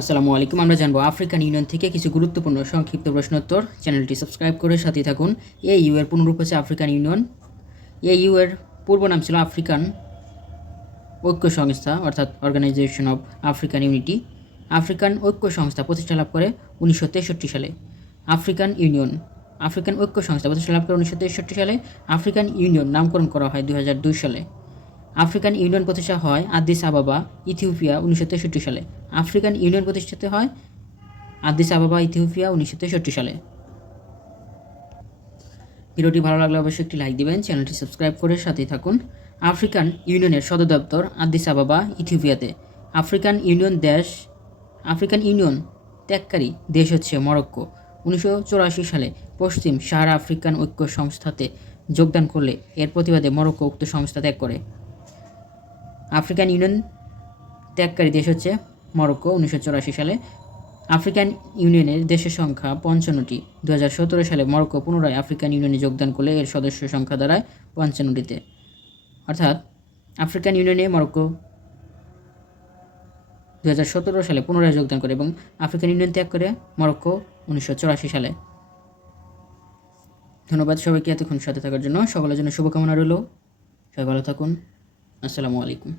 আসসালামু আলাইকুম। আমরা জানবো আফ্রিকান ইউনিয়ন থেকে কিছু গুরুত্বপূর্ণ সংক্ষিপ্ত প্রশ্নোত্তর। চ্যানেলটি সাবস্ক্রাইব করে সাথে থাকুন। AU এর পূর্ণরূপ হচ্ছে আফ্রিকান ইউনিয়ন। AU এর পূর্ব নাম ছিল আফ্রিকান ঐক্য সংস্থা অর্থাৎ organization of African unity. African ঐক্য সংস্থা প্রতিষ্ঠা লাভ করে 1963 সালে। আফ্রিকান ঐক্য সংস্থা প্রতিষ্ঠা লাভ করে 1963 সালে। আফ্রিকান ইউনিয়ন নামকরণ করা হয় 2002 সালে। আফ্রিকান ইউনিয়ন প্রতিষ্ঠা হয় আদিস আবাবা, ইথিওপিয়া 1963 সালে। আফ্রিকান ইউনিয়ন প্রতিষ্ঠিত হয় আদিস আবাবা, ইথিওপিয়া 1963 সালে। ভিডিওটি ভালো লাগলে অবশ্যই একটি লাইক দিবেন, চ্যানেলটি সাবস্ক্রাইব করে সাথেই থাকুন। আফ্রিকান ইউনিয়নের সদর দপ্তর আদিস আবাবা, ইথিওপিয়াতে। আফ্রিকান ইউনিয়ন ত্যাগকারী দেশ হচ্ছে মরক্কো। 1984 সালে পশ্চিম সাহারা আফ্রিকান ঐক্য সংস্থাতে যোগদান করলে এর প্রতিবাদে মরক্কো উক্ত সংস্থা ত্যাগ করে। আফ্রিকান ইউনিয়ন ত্যাগকারী দেশ হচ্ছে মরক্কো 1984 সালে। আফ্রিকান ইউনিয়নের দেশের সংখ্যা 55টি। 2017 সালে মরক্কো পুনরায় আফ্রিকান ইউনিয়নে যোগদান করলে এর সদস্য সংখ্যা দাঁড়ায় 55টিতে। অর্থাৎ আফ্রিকান ইউনিয়নে মরক্কো 2017 সালে পুনরায় যোগদান করে এবং আফ্রিকান ইউনিয়ন ত্যাগ করে মরক্কো 1984 সালে। ধন্যবাদ সবাইকে এতক্ষণ সাথে থাকার জন্য। সকলের জন্য শুভকামনা রইল। সবাই ভালো থাকুন। আসসালামু আলাইকুম।